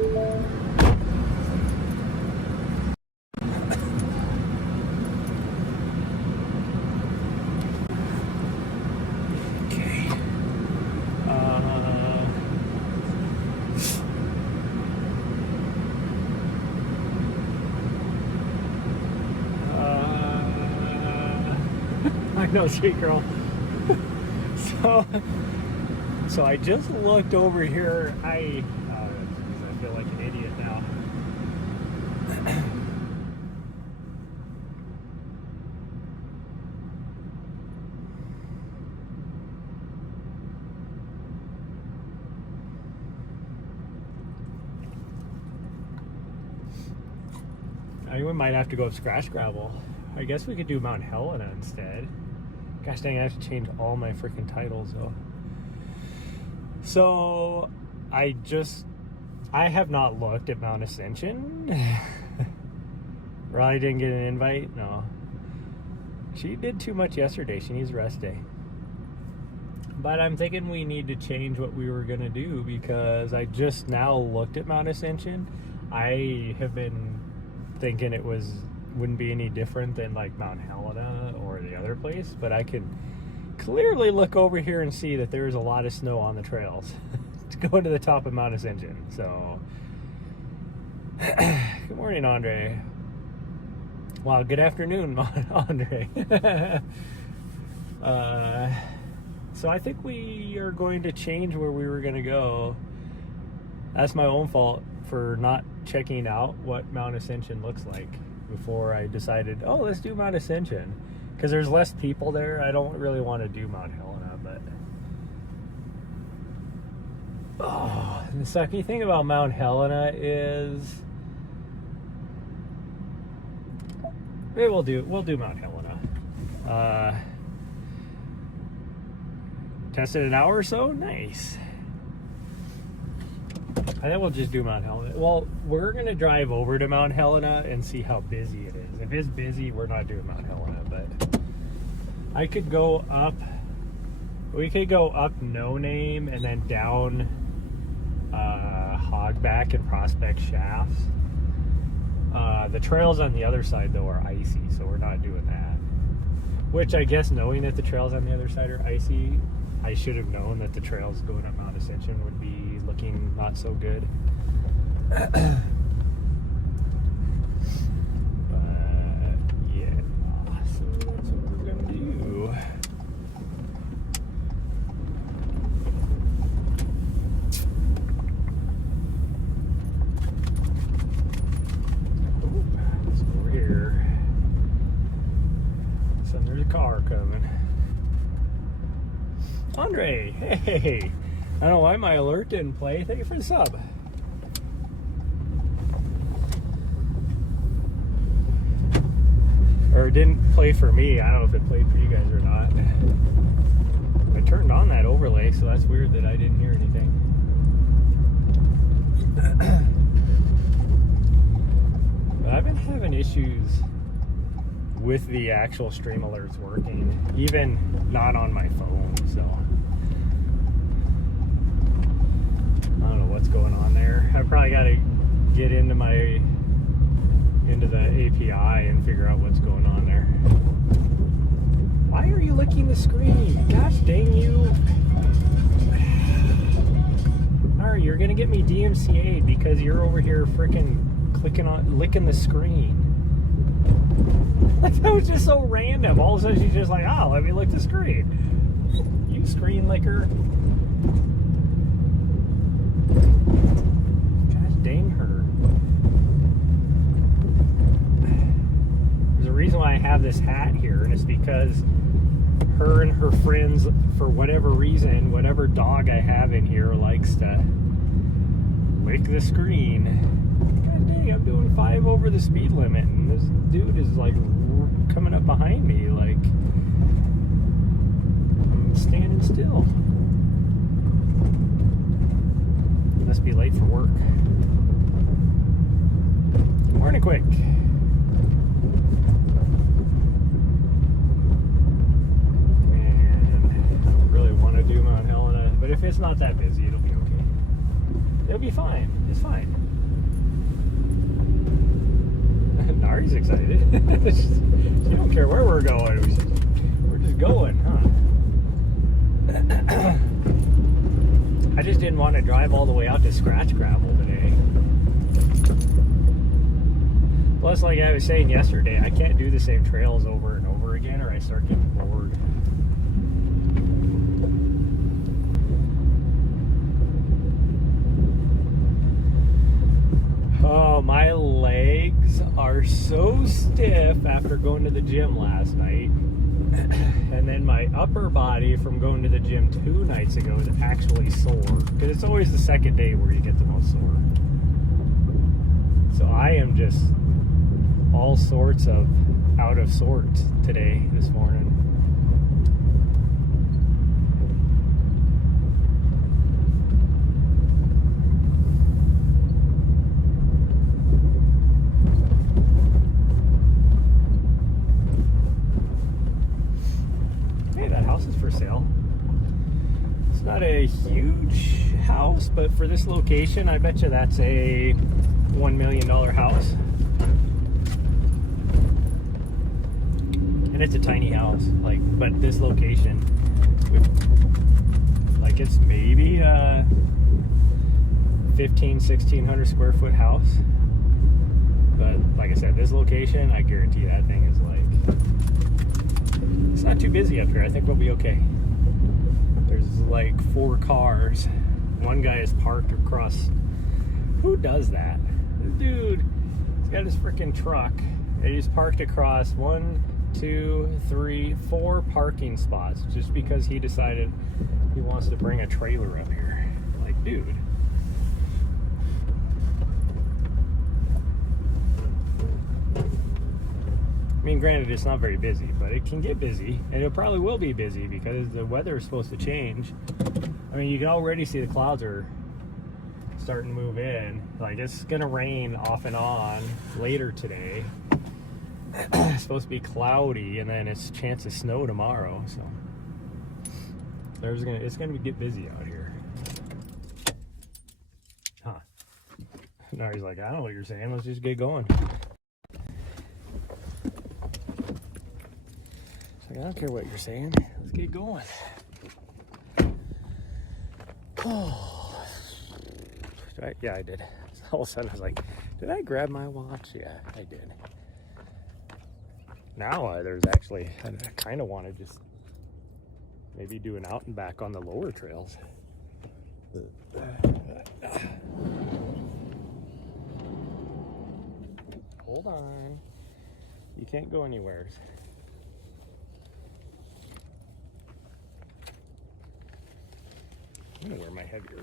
I know, shake girl. So I just looked over here. I feel like an idiot now. I think we might have to go up Scratch Gravel. I guess we could do Mount Helena instead. Gosh dang, I have to change all my freaking titles though. So I have not looked at Mount Ascension. Riley didn't get an invite? No. She did too much yesterday. She needs a rest day. But I'm thinking we need to change what we were going to do because I just now looked at Mount Ascension. I have been thinking it wouldn't be any different than like Mount Helena or the other place, but I can clearly look over here and see that there is a lot of snow on the trails to go to the top of Mount Ascension. So good morning, Andre. Wow, good afternoon, Andre. So I think we are going to change where we were going to go. That's my own fault for not checking out what Mount Ascension looks like before I decided, oh, let's do Mount Ascension. Because there's less people there. I don't really want to do Mount Helena, but... Oh, the sucky thing about Mount Helena is... Maybe we'll do Mount Helena. Tested an hour or so? Nice. I think we'll just do Mount Helena. Well, we're going to drive over to Mount Helena and see how busy it is. If it's busy, we're not doing Mount Helena, but I could go up. We could go up No Name and then down Hogback and Prospect Shafts. The trails on the other side, though, are icy, so we're not doing that. Which I guess knowing that the trails on the other side are icy, I should have known that the trails going up Mount Ascension would be looking not so good. But yeah, so that's what we're gonna do. Let's go over here. So there's a car coming. Andre, hey, I don't know why my alert didn't play. Thank you for the sub. Or it didn't play for me. I don't know if it played for you guys or not. I turned on that overlay, so that's weird that I didn't hear anything. But I've been having issues with the actual stream alerts working, even not on my phone, so I don't know what's going on there. I probably got to get into the API and figure out what's going on there. Why are you licking the screen? Gosh dang you. Alright, you're gonna get me DMCA'd because you're over here freaking licking the screen. That was just so random. All of a sudden she's just like, oh, let me lick the screen. You screen licker. Gosh dang her. There's a reason why I have this hat here, and it's because her and her friends, for whatever reason, whatever dog I have in here likes to lick the screen. God dang, I'm doing 5 over the speed limit, and this dude is like coming up behind me, like I'm standing still. Must be late for work. Morning, quick. And I don't really want to do Mount Helena, but if it's not that busy, it'll be okay. It'll be fine. It's fine. Nahri's excited. She don't care where we're going. We're just going, huh? I just didn't want to drive all the way out to scratch gravel today. Plus, like I was saying yesterday, I can't do the same trails over and over again or I start getting bored. Oh, my legs are so stiff after going to the gym last night. And then my upper body from going to the gym 2 nights ago is actually sore. Because it's always the second day where you get the most sore. So I am just all sorts of out of sorts today, this morning. Is for sale. It's not a huge house, but for this location, I bet you that's a $1 million house. And it's a tiny house, like, but this location, like, it's maybe a 1,600 square foot house. But like I said, this location, I guarantee that thing is like, it's not too busy up here. I think we'll be okay. There's like 4 cars. One guy is parked across. Who does that? This dude, he's got his freaking truck and he's parked across 1, 2, 3, 4 parking spots just because he decided he wants to bring a trailer up here. Like, dude. I mean, granted, it's not very busy, but it can get busy, and it probably will be busy because the weather is supposed to change. I mean, you can already see the clouds are starting to move in. Like, it's gonna rain off and on later today. It's supposed to be cloudy, and then it's a chance of snow tomorrow. So it's gonna get busy out here. Huh? Nahri's like, I don't know what you're saying. Let's just get going. I don't care what you're saying. Let's get going. Oh. Yeah, I did. All of a sudden, I was like, did I grab my watch? Yeah, I did. Now, there's actually, I kind of want to just maybe do an out and back on the lower trails. Hold on. You can't go anywhere. I'm gonna wear my heavier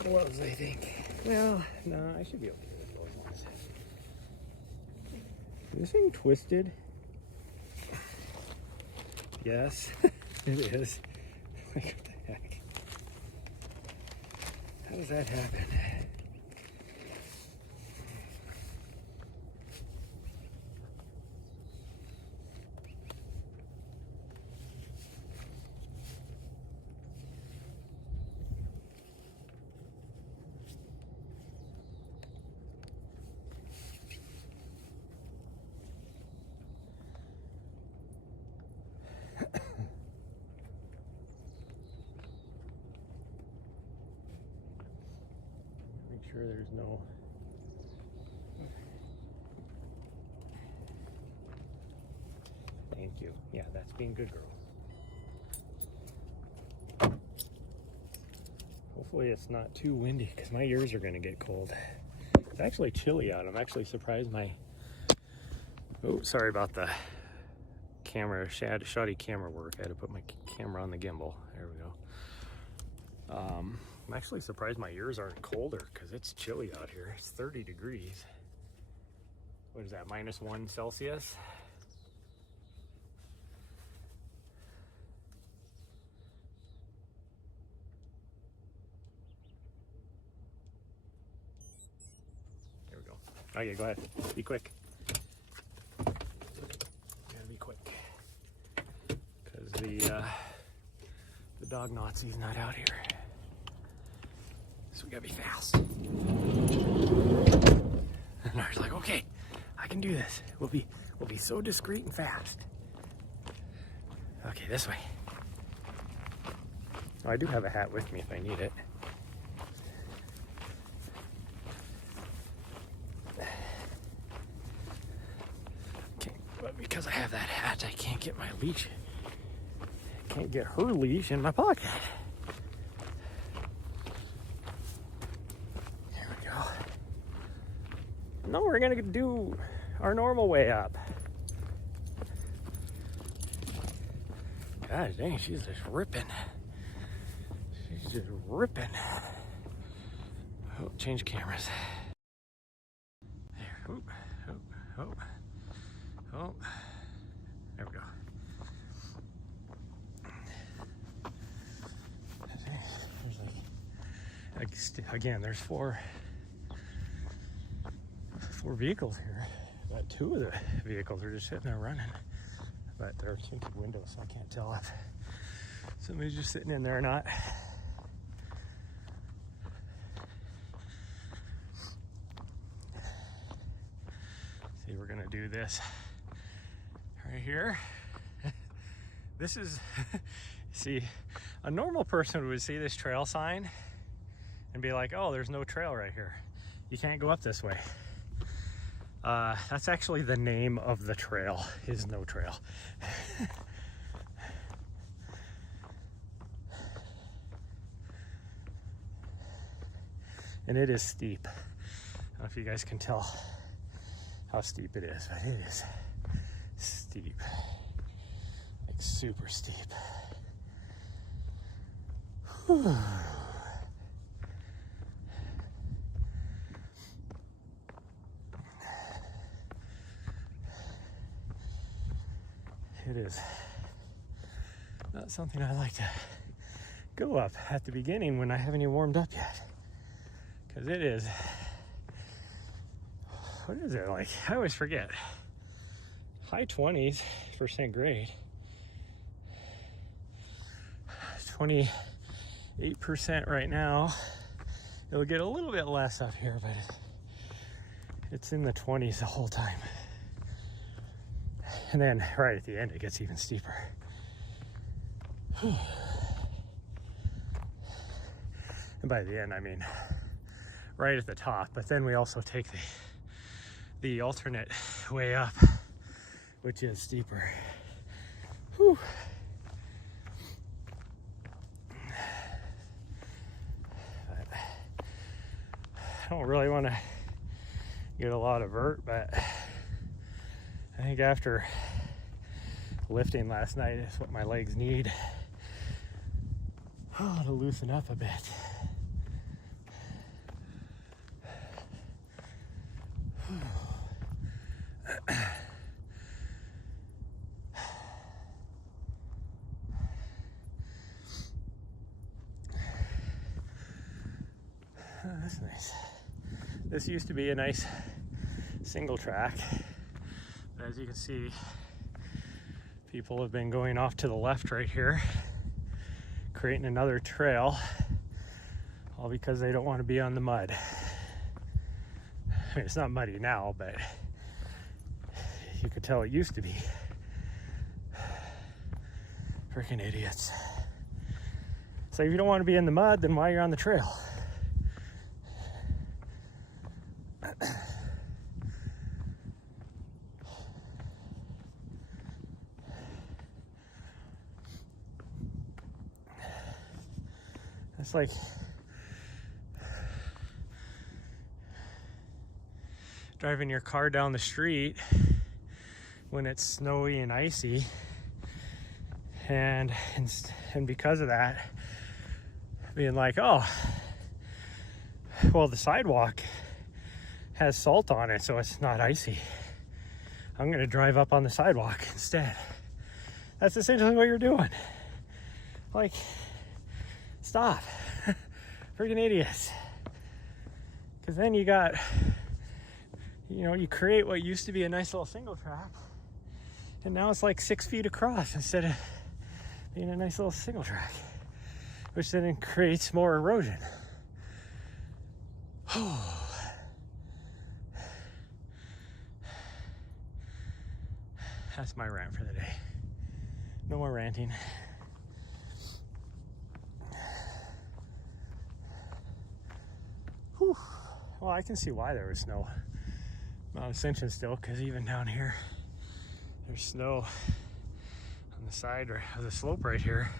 gloves, I think. Well, no, I should be okay with those ones. Is this thing twisted? Yes, it is. Like, what the heck? How does that happen? Make sure there's no thank you. Yeah, that's being good, girl. Hopefully it's not too windy because my ears are going to get cold. It's actually chilly out. I'm actually surprised oh, sorry about the camera, shoddy camera work. I had to put my camera on the gimbal. There we go. I'm actually surprised my ears aren't colder because it's chilly out here. It's 30 degrees. What is that, -1 Celsius? There we go. Okay, go ahead. Be quick. Gotta be quick. Because the dog Nazi's not out here. Sweet. we gotta be fast. And Nahri's like, okay, I can do this. We'll be so discreet and fast. Okay, this way. Oh, I do have a hat with me if I need it. Okay, but because I have that hat, I can't get my leash. I can't get her leash in my pocket. There we go. No, we're gonna do our normal way up. God dang, she's just ripping. She's just ripping. Oh, change cameras. There. Oh, oh, oh, oh. There we go. There's again, there's four vehicles here, but two of the vehicles are just sitting there running. But there are tinted windows, so I can't tell if somebody's just sitting in there or not. See, we're gonna do this right here. This is, see, a normal person would see this trail sign and be like, oh, there's no trail right here. You can't go up this way. That's actually the name of the trail, is no trail. And it is steep. I don't know if you guys can tell how steep it is, but it is steep. Like super steep. Whew. It is not something I like to go up at the beginning when I haven't even warmed up yet. Because it is, what is it like? I always forget. High 20s% grade. 28% right now. It'll get a little bit less up here, but it's in the 20s the whole time. And then right at the end, it gets even steeper. And by the end, I mean right at the top. But then we also take the alternate way up, which is steeper. Whew. But I don't really want to get a lot of vert, but I think after lifting last night is what my legs need to loosen up a bit. Oh, that's nice. This used to be a nice single track. As you can see, people have been going off to the left right here, creating another trail, all because they don't want to be on the mud. I mean, it's not muddy now, but you could tell it used to be. Freaking idiots. So if you don't want to be in the mud, then why are you on the trail? It's like driving your car down the street when it's snowy and icy, and because of that, being like, oh, well, the sidewalk has salt on it, so it's not icy. I'm gonna drive up on the sidewalk instead. That's essentially what you're doing. Like, stop. Freaking idiots. Because then you got, you know, you create what used to be a nice little single track, and now it's like 6 feet across instead of being a nice little single track, which then creates more erosion. That's my rant for the day. No more ranting. Whew. Well, I can see why there was snow. Mount Ascension still, because even down here, there's snow on the side of the slope right here.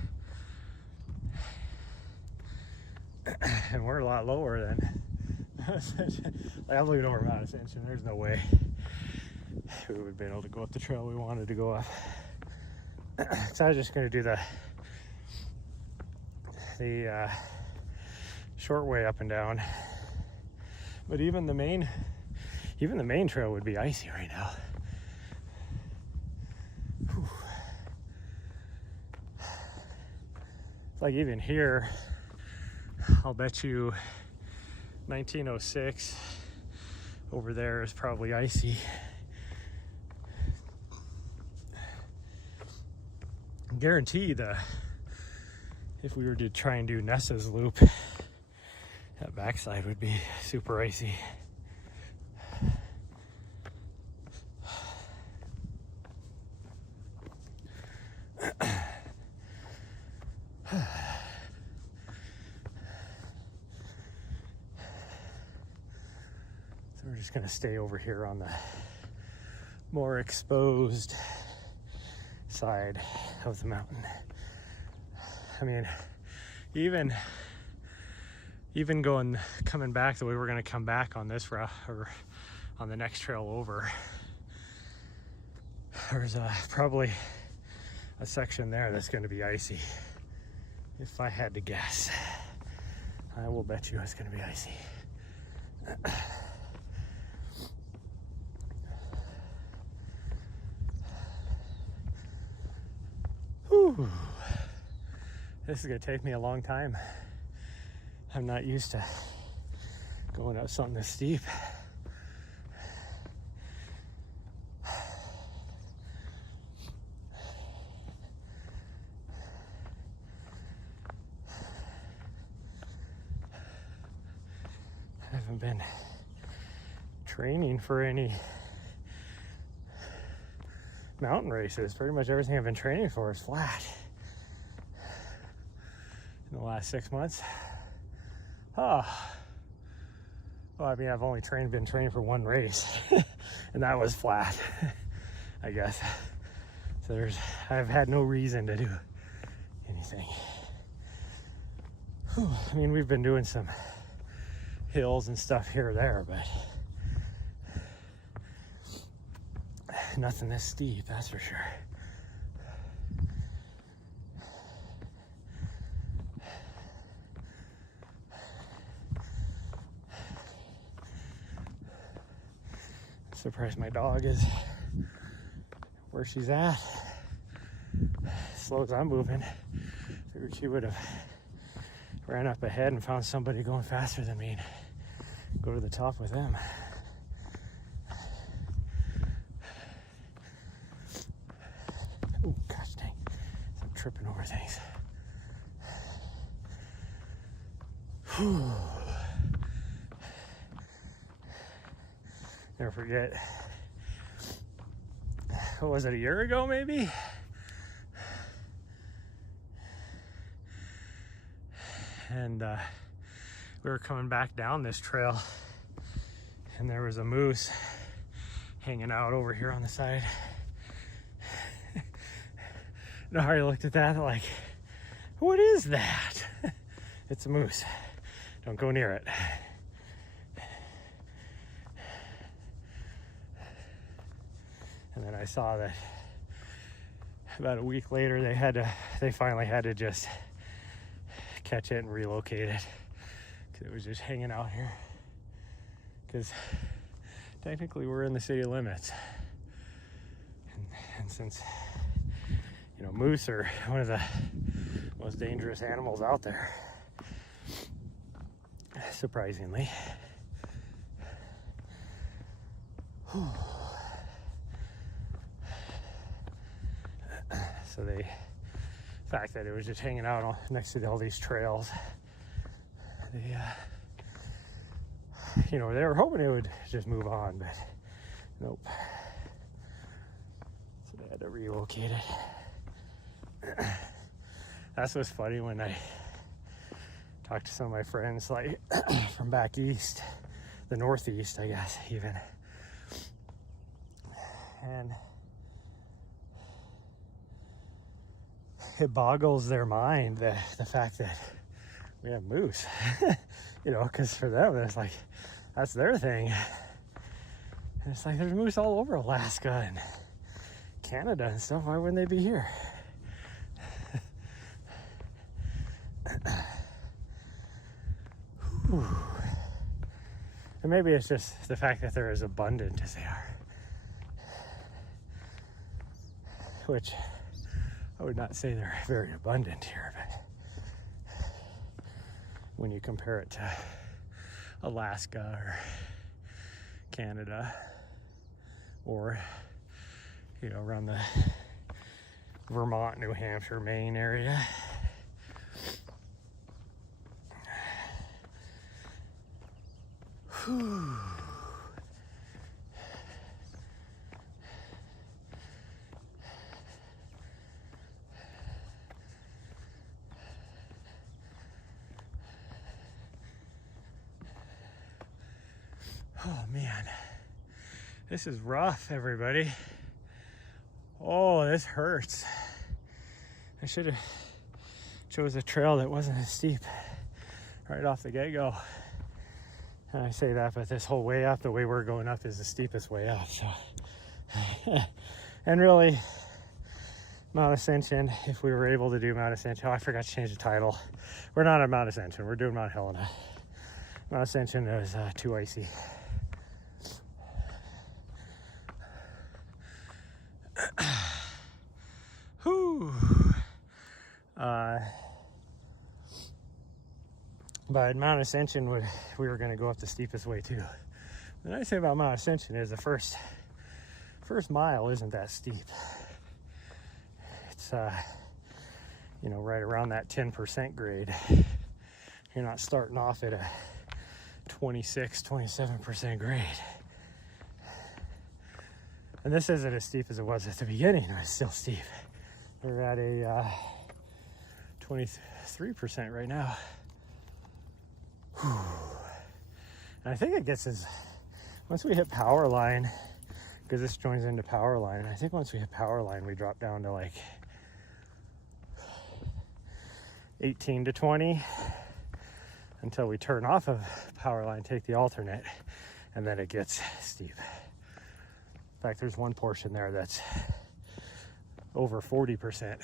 And we're a lot lower than Ascension. Like, I'm looking over Mount Ascension. There's no way we would have been able to go up the trail we wanted to go up. So I was just going to do the short way up and down. But even the main trail would be icy right now. Whew. It's like even here, I'll bet you 1906 over there is probably icy. Guarantee if we were to try and do Nessa's loop, that backside would be super icy. So we're just gonna stay over here on the more exposed side of the mountain. I mean, even coming back the way we're going to come back on this route or on the next trail over, there's probably a section there that's going to be icy. If I had to guess, I will bet you it's going to be icy. Whew. This is going to take me a long time. I'm not used to going up something this steep. I haven't been training for any mountain races. Pretty much everything I've been training for is flat in the last 6 months. Well, I mean, I've only been training for one race, and that was flat, I guess. So I've had no reason to do anything. Whew. I mean, we've been doing some hills and stuff here or there, but nothing this steep, that's for sure. Surprised my dog is where she's at. As slow as I'm moving, figured she would have ran up ahead and found somebody going faster than me and go to the top with them. Oh gosh dang, I'm tripping over things. Whew. Never forget, what was it, a year ago maybe? And we were coming back down this trail and there was a moose hanging out over here on the side. Nahri looked at that like, what is that? It's a moose. Don't go near it. And then I saw that about a week later they finally had to just catch it and relocate it because it was just hanging out here. Because technically we're in the city limits, and since moose are one of the most dangerous animals out there, surprisingly. Whew. So the fact that it was just hanging out next to all these trails, you know, they were hoping it would just move on, but nope. So they had to relocate it. That's what's funny when I talk to some of my friends, like from back east, the Northeast, I guess, even. And it boggles their mind, the fact that we have moose, you know, because for them, it's like, that's their thing. And it's like, there's moose all over Alaska and Canada and stuff. Why wouldn't they be here? And maybe it's just the fact that they're as abundant as they are, which I would not say they're very abundant here, but when you compare it to Alaska or Canada, or, you know, around the Vermont, New Hampshire, Maine area. Whew. Oh man, this is rough, everybody. Oh, this hurts. I should have chose a trail that wasn't as steep right off the get-go. And I say that, but this whole way up, the way we're going up, is the steepest way up. So, and really, Mount Ascension, if we were able to do Mount Ascension, oh, I forgot to change the title. We're not at Mount Ascension, we're doing Mount Helena. Mount Ascension is too icy. Whew. But Mount Ascension, we were going to go up the steepest way too. The nice thing about Mount Ascension is the first mile isn't that steep. It's you know, right around that 10% grade. You're not starting off at a 27% grade. And this isn't as steep as it was at the beginning, but it's still steep. We're at a 23% right now. Whew. And I think it gets us, once we hit power line, because this joins into power line, I think once we hit power line, we drop down to like 18 to 20 until we turn off of power line, take the alternate, and then it gets steep. In fact, there's one portion there that's over 40%.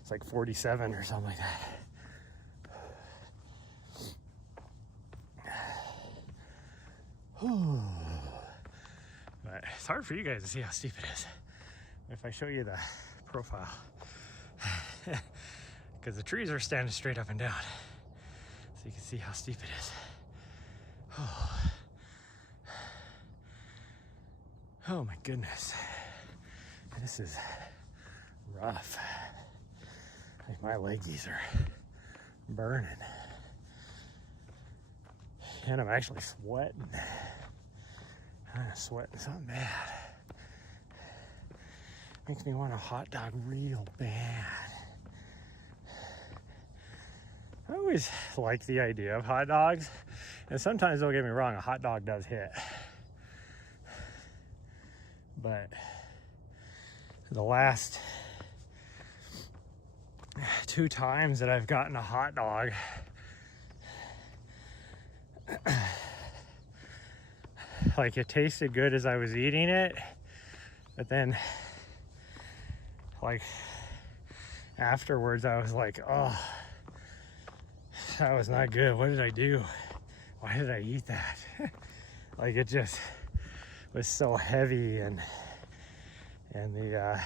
It's like 47 or something like that. But it's hard for you guys to see how steep it is if I show you the profile, because the trees are standing straight up and down, so you can see how steep it is. Oh my goodness, this is rough. Like my leggies are burning, and I'm actually sweating. I'm sweating something bad. Makes me want a hot dog real bad. I always like the idea of hot dogs, and sometimes, don't get me wrong, a hot dog does hit. But the last 2 times that I've gotten a hot dog, like it tasted good as I was eating it, but then like afterwards I was like, oh, that was not good. What did I do? Why did I eat that? Like it just was so heavy, and the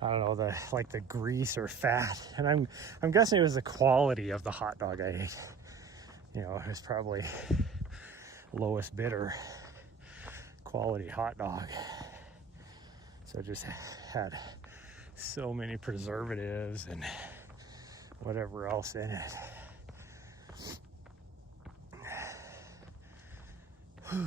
I don't know, the grease or fat, and I'm guessing it was the quality of the hot dog I ate. You know, it was probably lowest bidder quality hot dog, so it just had so many preservatives and whatever else in it. Yeah,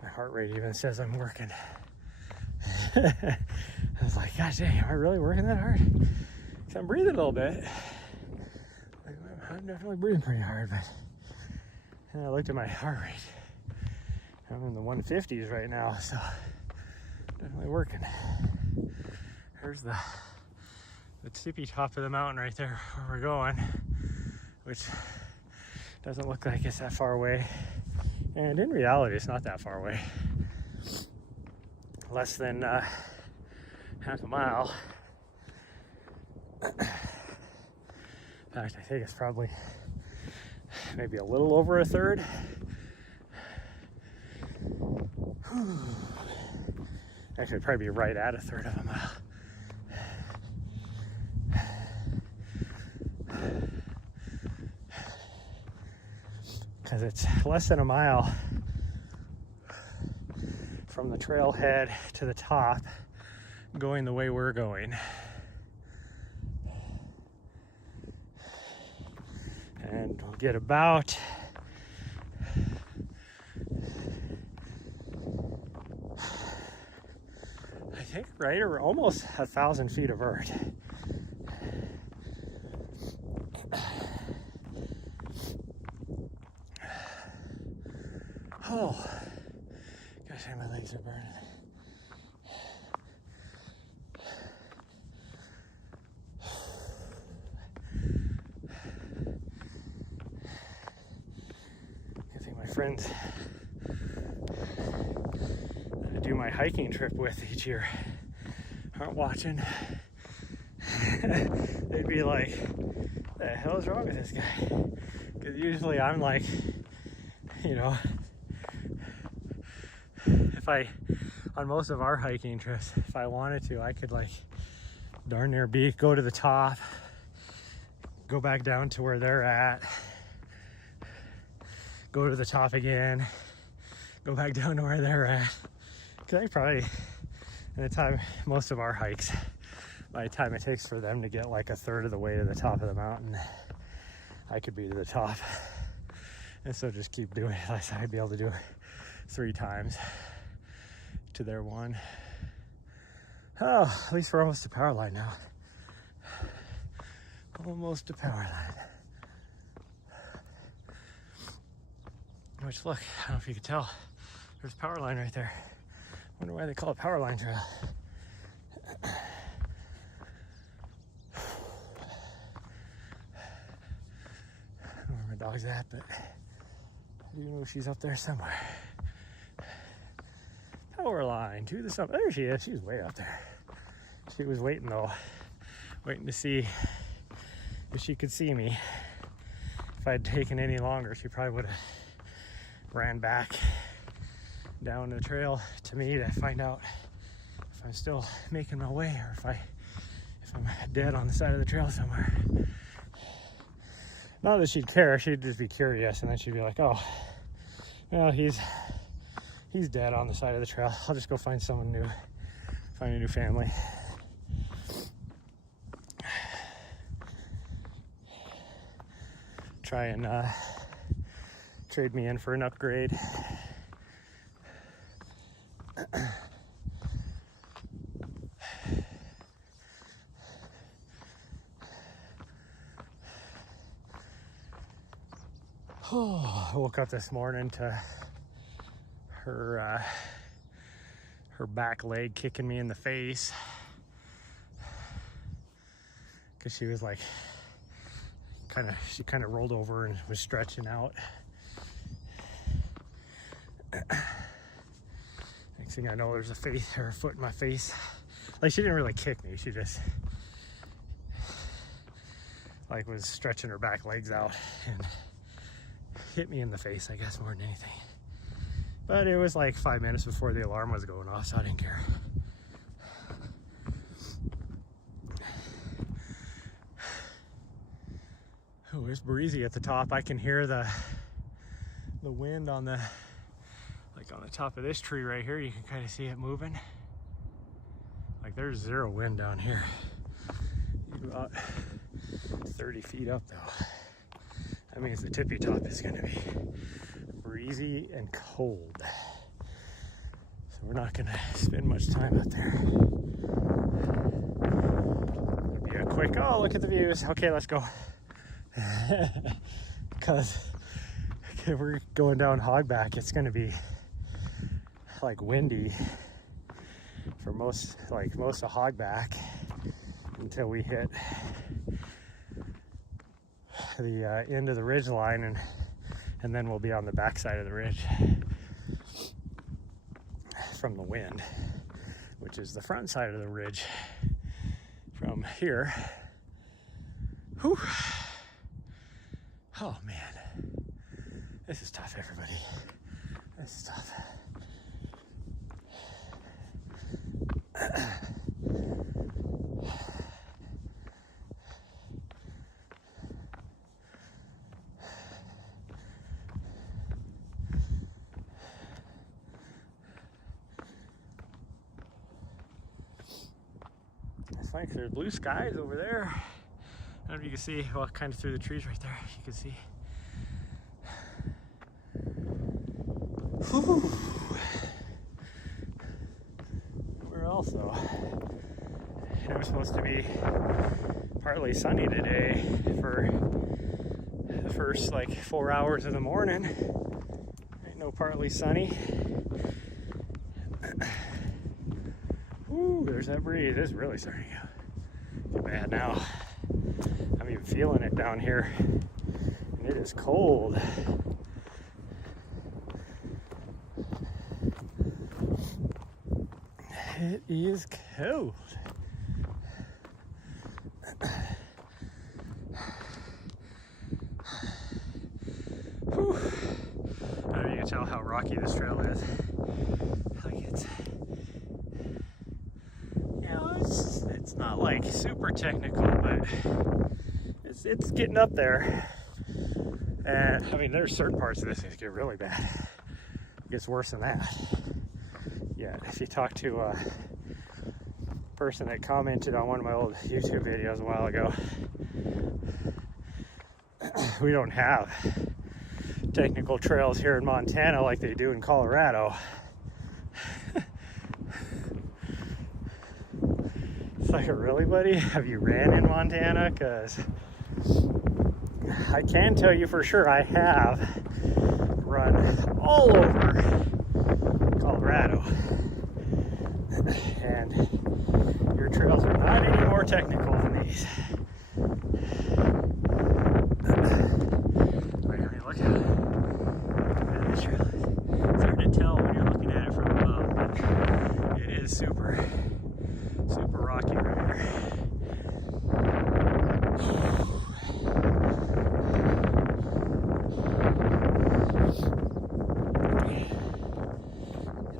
my heart rate even says I'm working. I was like, gosh dang, am I really working that hard? So I'm breathing a little bit. I'm definitely breathing pretty hard, but and I looked at my heart rate. I'm in the 150s right now, so definitely working. There's the tippy top of the mountain right there where we're going, which doesn't look like it's that far away. And in reality, it's not that far away. Less than half a mile. In fact, I think it's probably maybe a little over a third. Actually, probably be right at a third of a mile. Because it's less than a mile from the trailhead to the top, going the way we're going. And we'll get about I think right or almost 1,000 feet of vert. Oh, gosh, my legs are burning. I think my friends that I do my hiking trip with each year aren't watching. They'd be like, what the hell is wrong with this guy? Because usually I'm like, you know, on most of our hiking trips, if I wanted to, I could like darn near go to the top, go back down to where they're at, go to the top again, go back down to where they're at. Because I probably, in the time, most of our hikes, by the time it takes for them to get like a third of the way to the top of the mountain, I could be to the top. And so just keep doing it. I'd be able to do it 3 times to their 1. Oh, at least we're almost to power line now. Almost to power line. Which, look, I don't know if you can tell, there's power line right there. Wonder why they call it power line trail. I don't know where my dog's at, but I do know she's up there somewhere. Power line to the summit. There she is. She's way up there. She was waiting though, waiting to see if she could see me. If I'd taken any longer, she probably would have ran back down the trail to me to find out if I'm still making my way or if I'm dead on the side of the trail somewhere. Not that she'd care, she'd just be curious, and then she'd be like, oh, well, he's dead on the side of the trail. I'll just go find someone new, find a new family. Try and trade me in for an upgrade. Oh, I woke up this morning to her back leg kicking me in the face because she was like she kind of rolled over and was stretching out. Next thing I know, there's a foot in my face. Like, she didn't really kick me, she just like was stretching her back legs out and hit me in the face, I guess, more than anything. But it was like 5 minutes before the alarm was going off, so I didn't care. Oh, it's breezy at the top. I can hear the the wind on the, like on the top of this tree right here, you can kind of see it moving. Like there's zero wind down here. You're about 30 feet up though. That means the tippy top is gonna be breezy and cold. So we're not gonna spend much time out there. It'll be a quick, oh, look at the views. Okay, let's go. Because if we're going down Hogback, it's gonna be like windy for most of Hogback until we hit the end of the ridge line, and then we'll be on the backside of the ridge from the wind, which is the front side of the ridge from here. Whew. Oh man, this is tough, everybody. This is tough. It's like there's blue skies over there. I don't know if you can see, well, kind of through the trees right there, you can see. Whew. We're also, it was supposed to be partly sunny today for the first like 4 hours of the morning. Ain't no partly sunny. Ooh, there's that breeze. It's really starting to get bad now. I'm even feeling it down here, and it is cold. It is cold. Whew. I don't know if you can tell how rocky this trail is. Like it's not like super technical, but it's getting up there. And I mean, there's certain parts of this that get really bad. It gets worse than that. Yeah, if you talk to a person that commented on one of my old YouTube videos a while ago, we don't have technical trails here in Montana like they do in Colorado. It's like, really, buddy? Have you ran in Montana? Because I can tell you for sure I have run all over Colorado. And your trails are not any more technical than these. Wait, I mean, look at this trail. It's hard to tell when you're looking at it from above, but it is super rocky right here.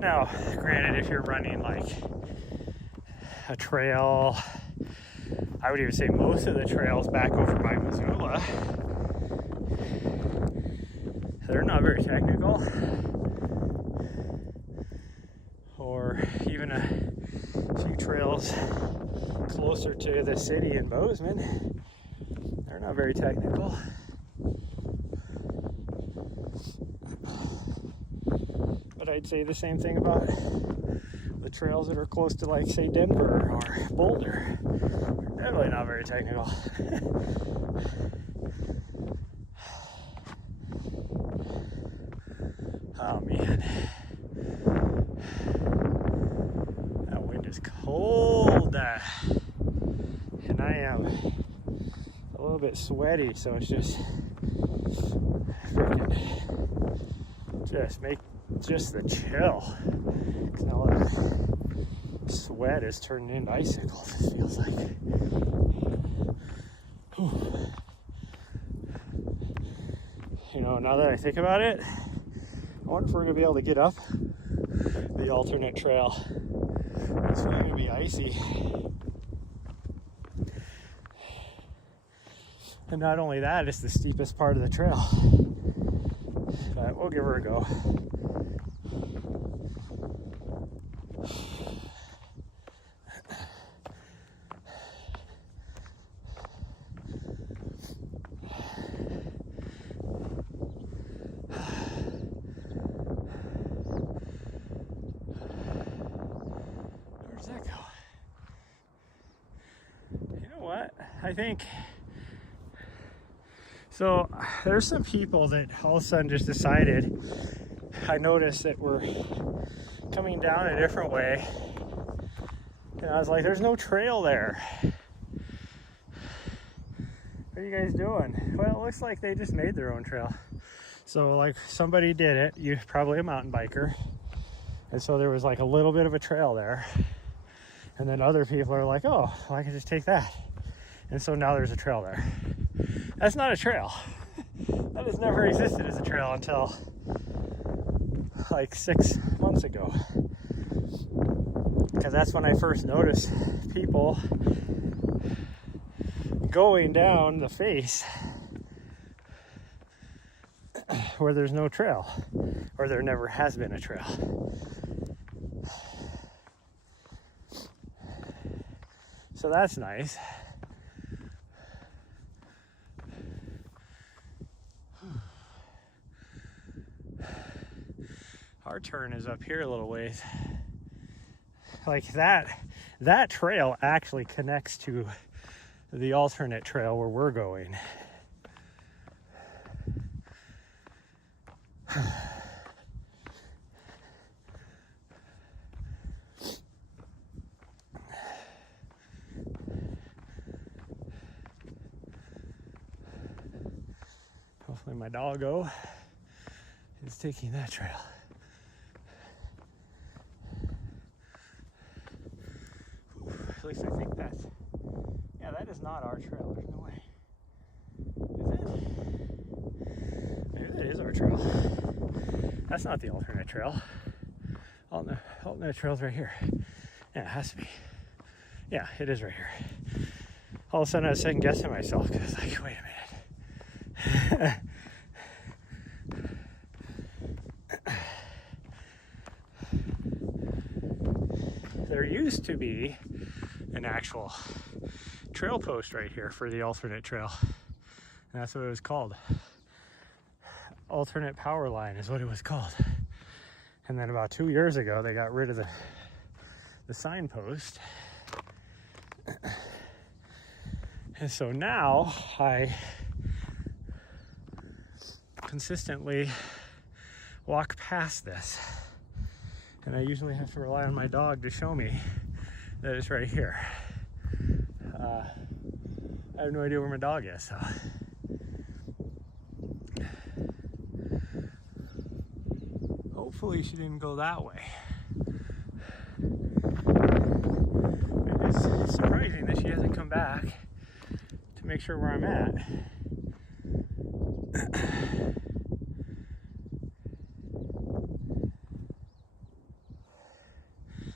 Now, granted, if you're running like a trail, I would even say most of the trails back over by Missoula, they're not very technical. Or even a few trails closer to the city in Bozeman, they're not very technical. But I'd say the same thing about the trails that are close to, like, say, Denver or Boulder. They're really not very technical. Oh man, that wind is cold, and I am a little bit sweaty, so it's just freaking just the chill. Now the sweat is turning into icicles, it feels like. Whew. You know, now that I think about it, I wonder if we're going to be able to get up the alternate trail. It's really going to be icy. And not only that, it's the steepest part of the trail. But we'll give her a go. Where's that go? You know what? I think so. There's some people that all of a sudden just decided. I noticed that we're coming down a different way, and I was like, there's no trail there. What are you guys doing? Well, it looks like they just made their own trail. So like somebody did it, you probably a mountain biker, and so there was like a little bit of a trail there, and then other people are like, oh, well, I can just take that, and so now there's a trail there. That's not a trail. That has never existed as a trail until like 6 months ago, because that's when I first noticed people going down the face where there's no trail, or there never has been a trail. So that's nice. Our turn is up here a little ways. Like that trail actually connects to the alternate trail where we're going. Hopefully my doggo is taking that trail. At least I think that's, yeah, that is not our trail. There's no way. Is it? Maybe that is our trail. That's not the alternate trail. Alternate trail's right here. Yeah, it has to be. Yeah, it is right here. All of a sudden I was second guessing myself because I was like, wait a minute. There used to be an actual trail post right here for the alternate trail, and that's what it was called. Alternate power line is what it was called. And then about 2 years ago they got rid of the signpost, and so now I consistently walk past this, and I usually have to rely on my dog to show me that it's right here. I have no idea where my dog is, so. Hopefully she didn't go that way. It's surprising that she hasn't come back to make sure where I'm at.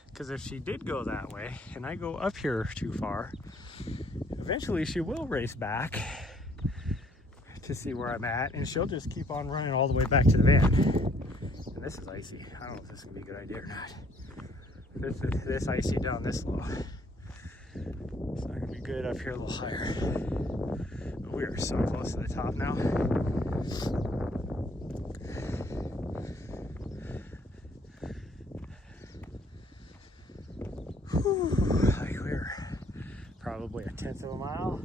Because if she did go that way and I go up here too far, eventually she will race back to see where I'm at, and she'll just keep on running all the way back to the van. And this is icy. I don't know if this is going to be a good idea or not. This icy down this low. It's not going to be good up here a little higher. But we are so close to the top now. Like we're probably 1/10 of a mile.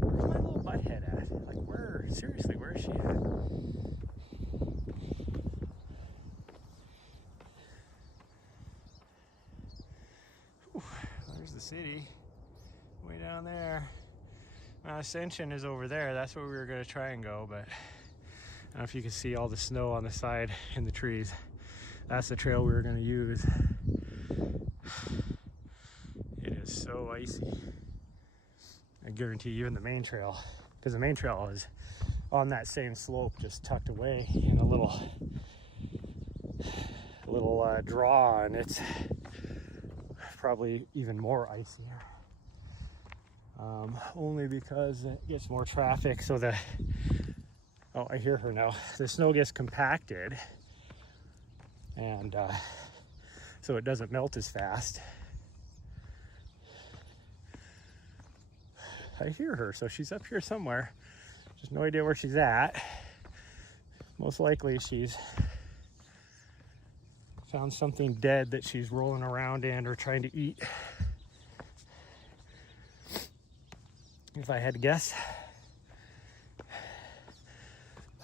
Where's my little butthead at? Like where? Seriously, where is she at? Whew, there's the city, way down there. Ascension is over there. That's where we were going to try and go, but I don't know if you can see all the snow on the side in the trees. That's the trail we were going to use. It is so icy. I guarantee even the main trail, because the main trail is on that same slope, just tucked away in a little draw, and it's probably even more icier. only because it gets more traffic. So oh, I hear her now. The snow gets compacted, and so it doesn't melt as fast. I hear her, so she's up here somewhere. Just no idea where she's at. Most likely she's found something dead that she's rolling around in or trying to eat. If I had to guess.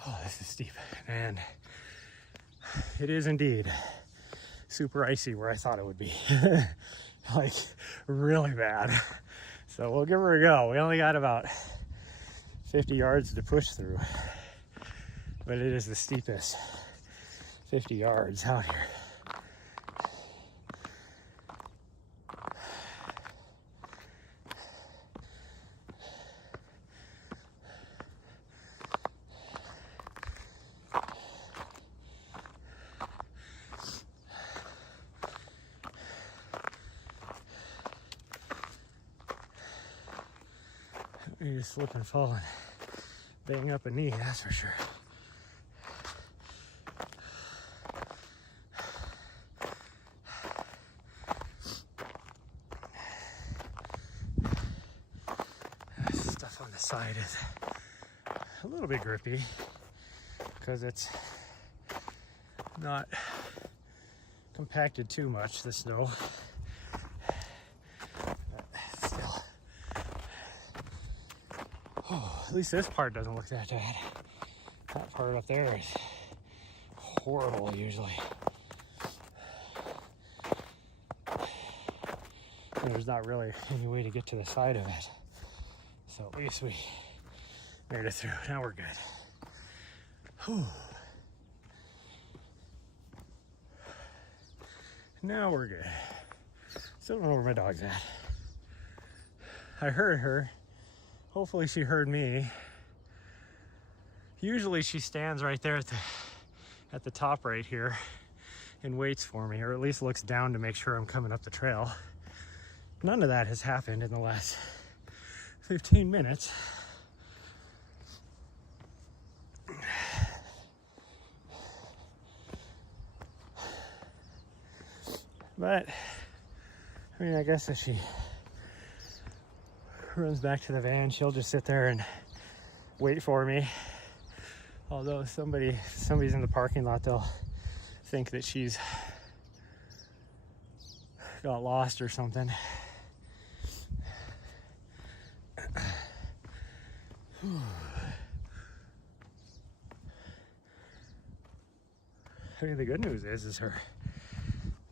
Oh, this is steep. And it is indeed super icy where I thought it would be. Like, really bad. So we'll give her a go. We only got about 50 yards to push through, but it is the steepest 50 yards out here. You just slip and fall and bang up a knee, that's for sure. Stuff on the side is a little bit grippy because it's not compacted too much, the snow. Oh, at least this part doesn't look that bad. That part up there is horrible usually. And there's not really any way to get to the side of it. So at least we made it through. Now we're good. Whew. Now we're good. Still don't know where my dog's at. I heard her. Hopefully she heard me. Usually she stands right there at the top right here and waits for me, or at least looks down to make sure I'm coming up the trail. None of that has happened in the last 15 minutes. But, I mean, I guess if she runs back to the van, she'll just sit there and wait for me. Although if somebody's in the parking lot, they'll think that she's got lost or something. I mean, the good news is her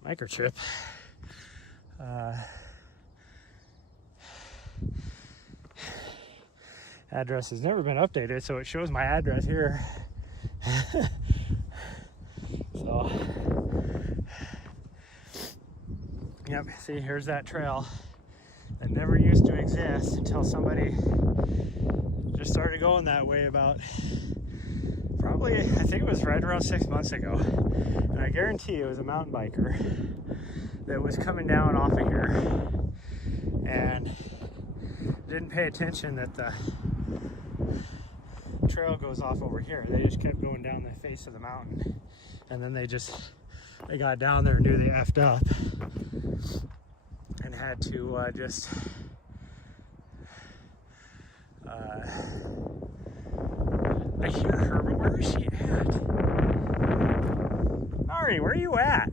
microchip address has never been updated, so it shows my address here. So, yep, see, here's that trail that never used to exist until somebody just started going that way about probably, I think it was right around 6 months ago. And I guarantee it was a mountain biker that was coming down off of here and didn't pay attention that the trail goes off over here. They just kept going down the face of the mountain, and then they got down there and knew they effed up and had to just I hear her, but where is she at? Nahri, where are you at?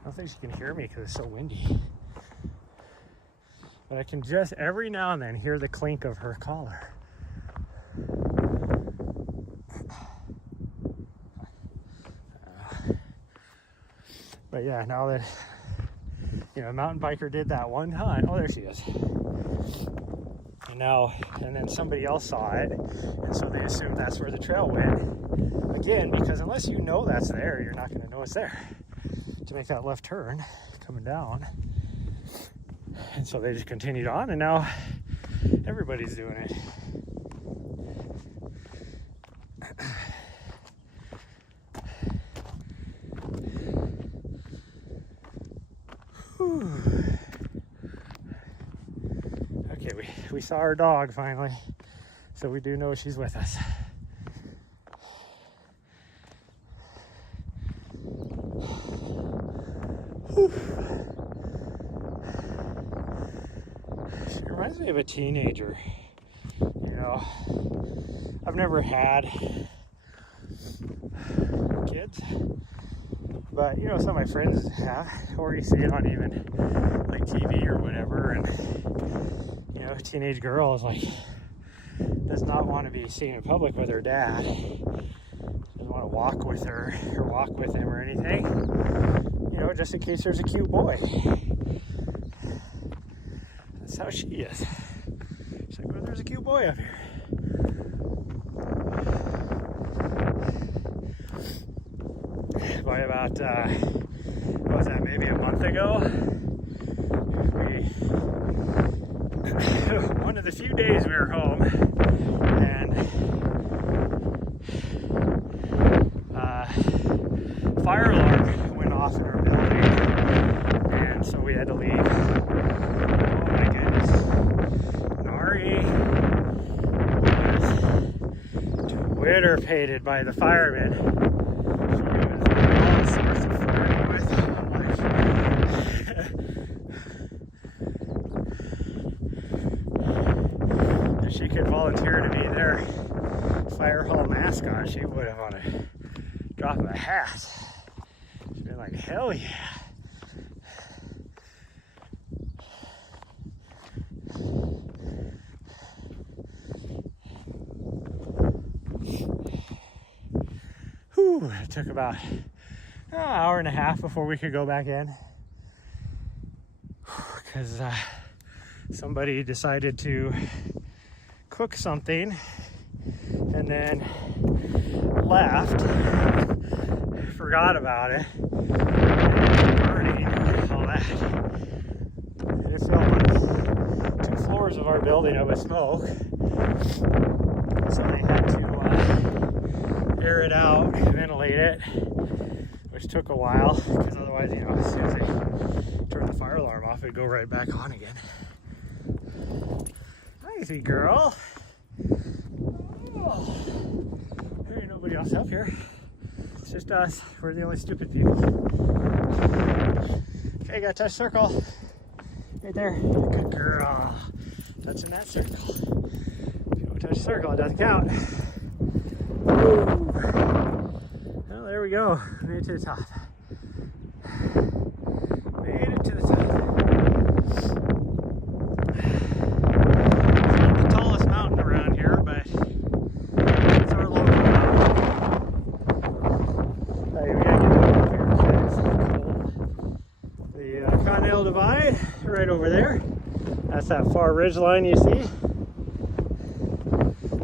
I don't think she can hear me because it's so windy. But I can just every now and then hear the clink of her collar. But yeah, now that, you know, a mountain biker did that one time. Oh, there she is. And then somebody else saw it, and so they assumed that's where the trail went. Again, because unless you know that's there, you're not going to know it's there to make that left turn coming down. And so they just continued on, and now everybody's doing it. Whew. Okay, we saw our dog finally, so we do know she's with us. Whew. She reminds me of a teenager. You know, I've never had kids, but you know, some of my friends have, or you see it on even like TV or whatever, and you know, a teenage girl is like, does not want to be seen in public with her dad, doesn't want to walk with her or walk with him or anything, you know, just in case there's a cute boy. That's how she is. She's like, well, there's a cute boy up here. By about, what was that, maybe a month ago, one of the few days we were home, and fire alarm went off in our building, and so we had to leave. Oh my goodness. Nahri was Twitter-pated by the firemen. If she could volunteer to be their fire hall mascot, she would have on a drop of a hat. She'd been like, hell yeah. Whew, it took about an hour and a half before we could go back in, because somebody decided to cook something and then left, forgot about it, burning, all that. And it filled like 2 floors of our building up with smoke, so they had to air it out, ventilate it, which took a while, because otherwise, you know, as soon as they turn the fire alarm off, it'd go right back on again. Hi, sweet girl. Oh, there ain't nobody else up here. It's just us. We're the only stupid people. Okay, gotta touch circle. Right there. Good girl. Touching that circle. If you don't touch circle, it doesn't count. Woo. Well, there we go. Made it to the top. Made it to the top. It's not the tallest mountain around here, but it's our local mountain. Hey, we gotta get over here because it's cold. The Continental Divide, right over there. That's that far ridge line you see.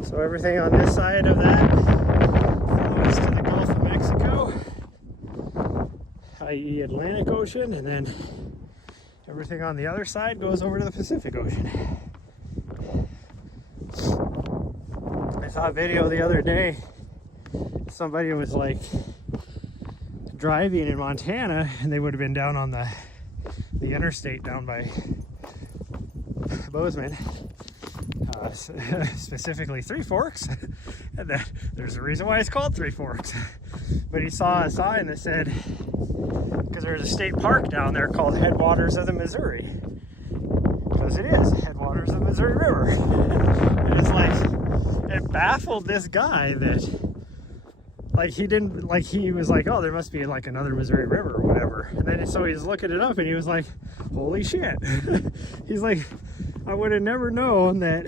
So everything on this side of that flows to the Gulf of Mexico, i.e. Atlantic Ocean, and then everything on the other side goes over to the Pacific Ocean. I saw a video the other day, somebody was like driving in Montana, and they would have been down on the interstate down by Bozeman, specifically Three Forks, and there's a reason why it's called Three Forks. But he saw a sign that said, because there's a state park down there called Headwaters of the Missouri, because it is Headwaters of the Missouri River. And it's like, it baffled this guy that, like, he didn't, like, he was like, oh, there must be like another Missouri River or whatever. And then so he's looking it up and he was like, holy shit. He's like, I would have never known that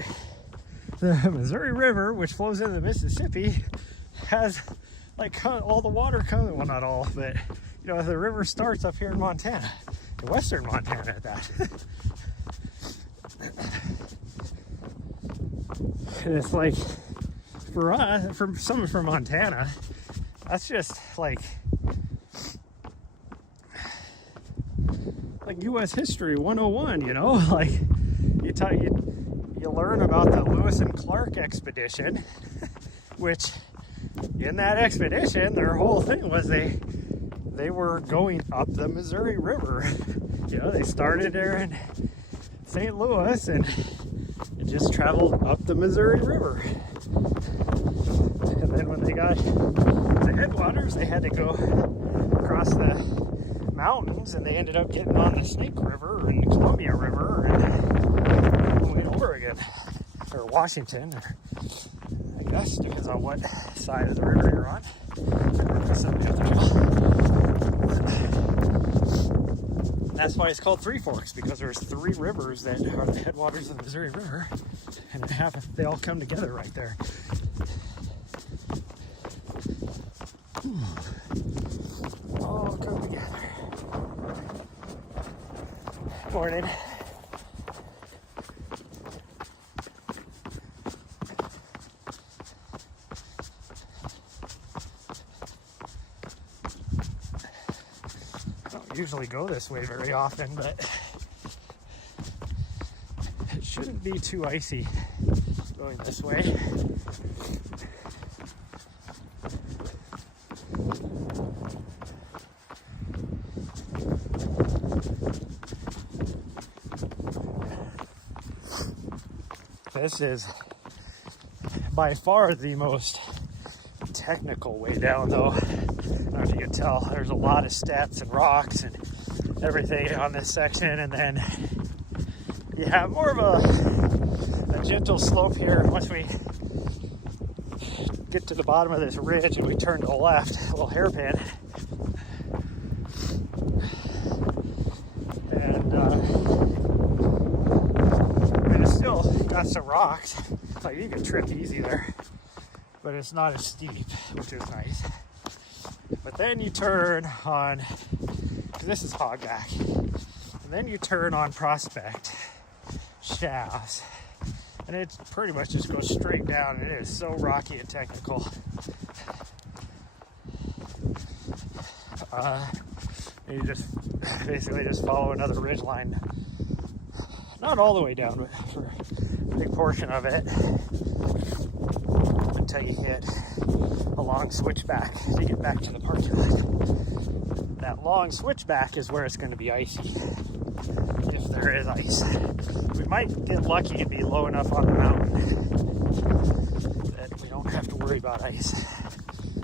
the Missouri River, which flows into the Mississippi, has like all the water coming, well, not all, but you know, the river starts up here in Montana, in western Montana at that. And it's like, for us, for someone from Montana, that's just like U.S. history 101, you know, like you learn about the Lewis and Clark expedition, which in that expedition, their whole thing was they they were going up the Missouri River. You know, they started there in St. Louis and it just traveled up the Missouri River. And then when they got the headwaters, they had to go across the mountains, and they ended up getting on the Snake River and the Columbia River and going over again, or Washington, or I guess depends on what side of the river you're on. And that's why it's called Three Forks, because there's three rivers that are the headwaters of the Missouri River, and they all come together right there. All come together. Morning. I don't usually go this way very often, but it shouldn't be too icy going this way. This is by far the most technical way down, though. I don't know if you can tell, there's a lot of steps and rocks and everything on this section, and then you have more of a gentle slope here once we get to the bottom of this ridge and we turn to the left, a little hairpin. And it's still got some rocks, like you can trip easy there, but it's not as steep, which is nice. But then you turn on, because this is hogback, and then you turn on Prospect shafts, and it pretty much just goes straight down, and it is so rocky and technical. You just basically just follow another ridge line, not all the way down, but for a big portion of it, until you hit a long switchback to get back to the parking lot. That long switchback is where it's going to be icy, if there is ice. We might get lucky and be low enough on the mountain that we don't have to worry about ice.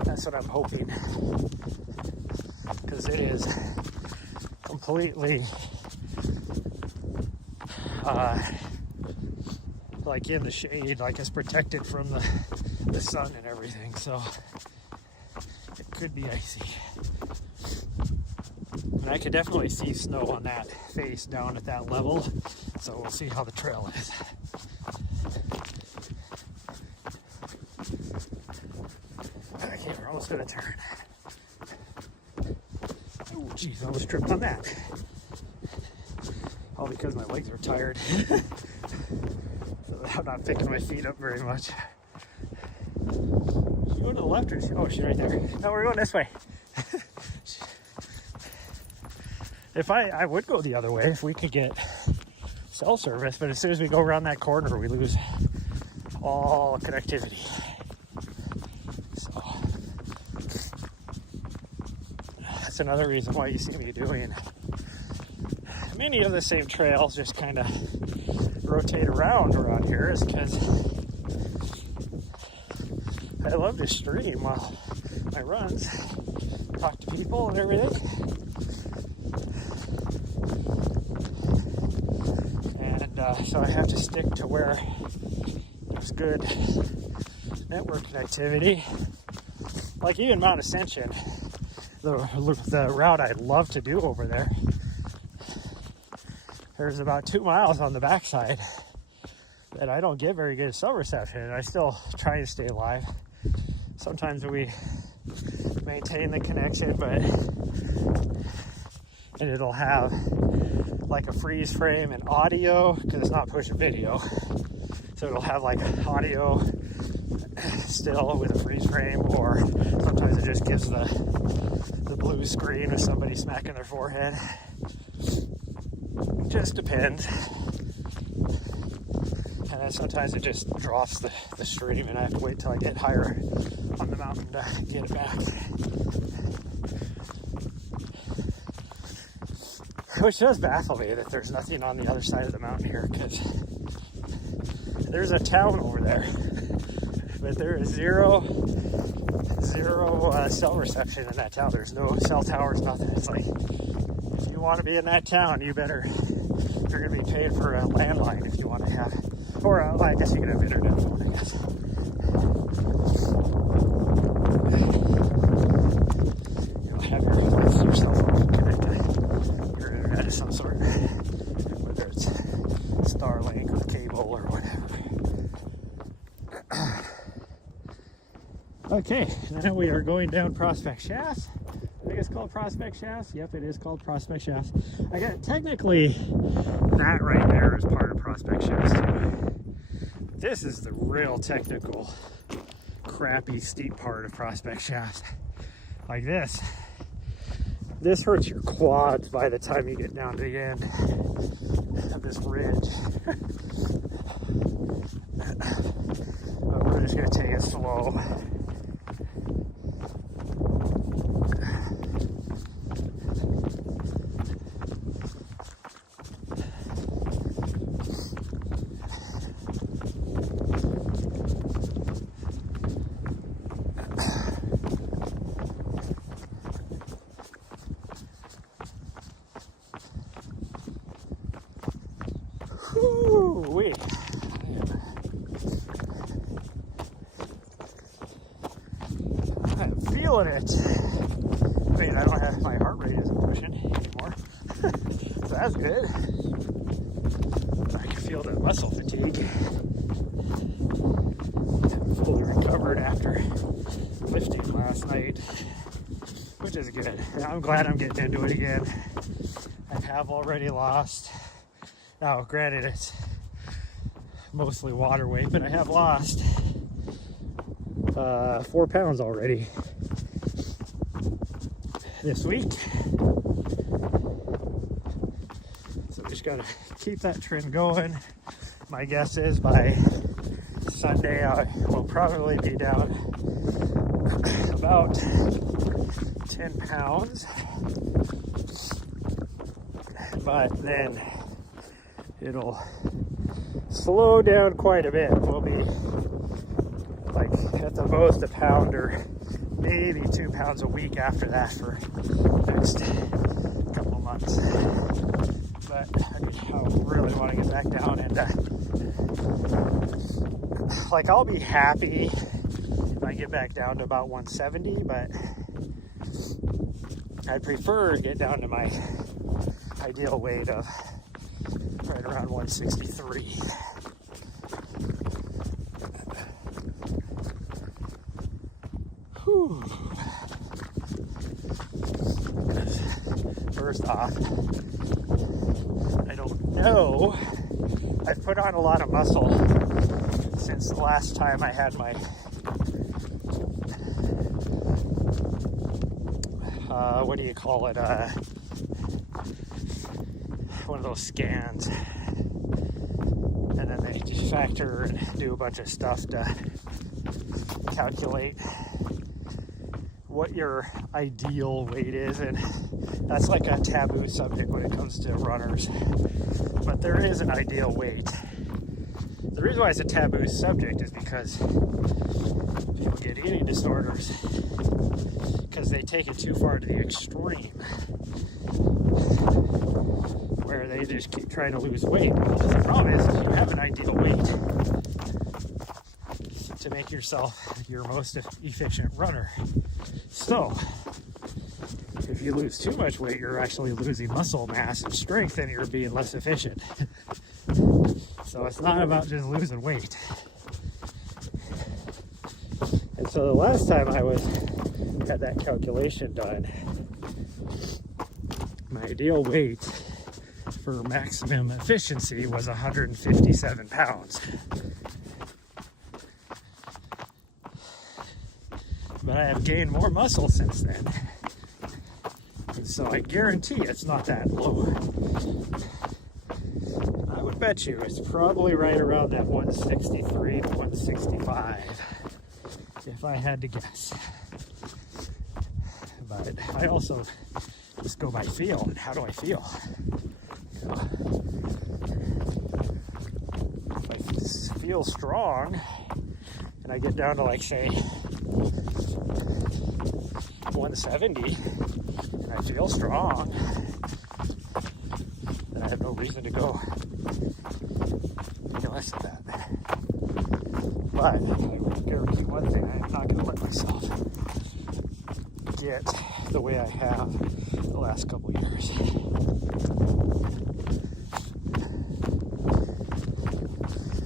That's what I'm hoping, because it is completely like in the shade, like it's protected from the sun and everything, so it could be icy. And I could definitely see snow on that face down at that level, so we'll see how the trail is. Okay, we're almost gonna turn. Oh geez, I almost tripped on that. All because my legs are tired. So I'm not picking my feet up very much. Should you go to the left or oh, she's right there. No, we're going this way. If I would go the other way if we could get cell service, but as soon as we go around that corner, we lose all connectivity. So that's another reason why you see me doing many of the same trails, just kind of rotate around here, is because I love to stream while I runs, talk to people and everything. And so I have to stick to where there's good network connectivity. Like even Mount Ascension, the route I'd love to do over there, there's about 2 miles on the backside that I don't get very good cell reception, and I still try to stay alive. Sometimes we maintain the connection, and it'll have like a freeze frame and audio, because it's not pushing video, so it'll have like audio still with a freeze frame, or sometimes it just gives the blue screen with somebody smacking their forehead. Just depends. And then sometimes it just drops the stream, and I have to wait till I get higher on the mountain to get it back. Which does baffle me that there's nothing on the other side of the mountain here, because there's a town over there, but there is zero cell reception in that town. There's no cell towers, nothing. It's like, if you want to be in that town, you're going to be paying for a landline if you want to have, or I guess you can have internet phone, I guess. You'll have your cell phone connect to your internet of some sort, whether it's Starlink or cable or whatever. Okay, now we are going down Prospect Shafts. I think it's called Prospect Shafts. Yep, it is called Prospect Shafts. I got technically that right there is part of Prospect Shafts too. This is the real technical, crappy, steep part of Prospect Shafts. Like this. This hurts your quads by the time you get down to the end of this ridge. But we're just gonna take it slow. Woo-wee. I'm feeling it. I mean, I don't have, my heart rate isn't pushing anymore. So that's good. I can feel the muscle fatigue. I'm fully recovered after lifting last night, which is good. I'm glad I'm getting into it again. I have already lost. Now, granted, it's mostly water weight, but I have lost 4 pounds already this week. So we just gotta keep that trend going. My guess is by Sunday I will probably be down about 10 pounds, but then it'll slow down quite a bit. We'll be like at the most a pound or maybe 2 pounds a week after that for the next couple of months. But I really want to get back down and like I'll be happy if I get back down to about 170, but I'd prefer to get down to my ideal weight of right around 163. Whew. First off, I don't know. I've put on a lot of muscle since the last time I had my what do you call it? One of those scans, and then they defactor and do a bunch of stuff to calculate what your ideal weight is, and that's like a taboo subject when it comes to runners, but there is an ideal weight. The reason why it's a taboo subject is because people get eating disorders because they take it too far to the extreme, where they just keep trying to lose weight. Because the problem is you have an ideal weight to make yourself your most efficient runner. So, if you lose too much weight, you're actually losing muscle mass and strength, and you're being less efficient. So it's not about just losing weight. And so the last time I had that calculation done, my ideal weight for maximum efficiency was 157 pounds. But I have gained more muscle since then. And so I guarantee it's not that low. I would bet you it's probably right around that 163 to 165, if I had to guess. But I also just go by feel. And how do I feel? You know, if I feel strong and I get down to, like, say 170 and I feel strong, then I have no reason to go any less than that. But I will guarantee one thing: I am not going to let myself get the way I have the last couple of years.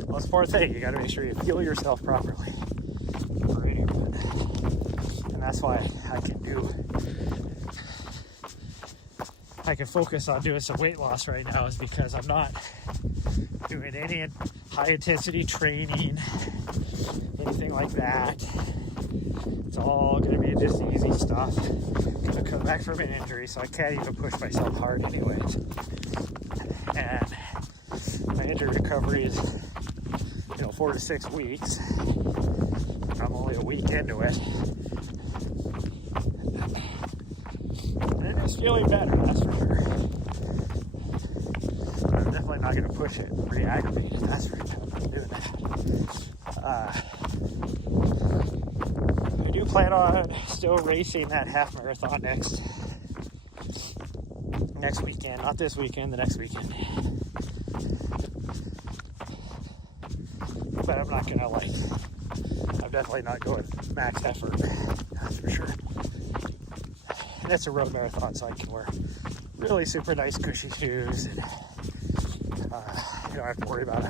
Well, it's part thing. You got to make sure you feel yourself properly for any of it. And that's why I can focus on doing some weight loss right now, is because I'm not doing any high intensity training, anything like that. It's all going to be just easy stuff. I'm going to come back from an injury, so I can't even push myself hard anyways. And my injury recovery is, 4 to 6 weeks. I'm only a week into it. And it's feeling better, that's for sure. But I'm definitely not going to push it and re-aggravate it, that's for sure. I'm not doing that. I do plan on still racing that half marathon next weekend. Not this weekend, the next weekend. But I'm not gonna I'm definitely not going max effort, that's for sure. And it's a road marathon, so I can wear really super nice cushy shoes, and I don't have to worry about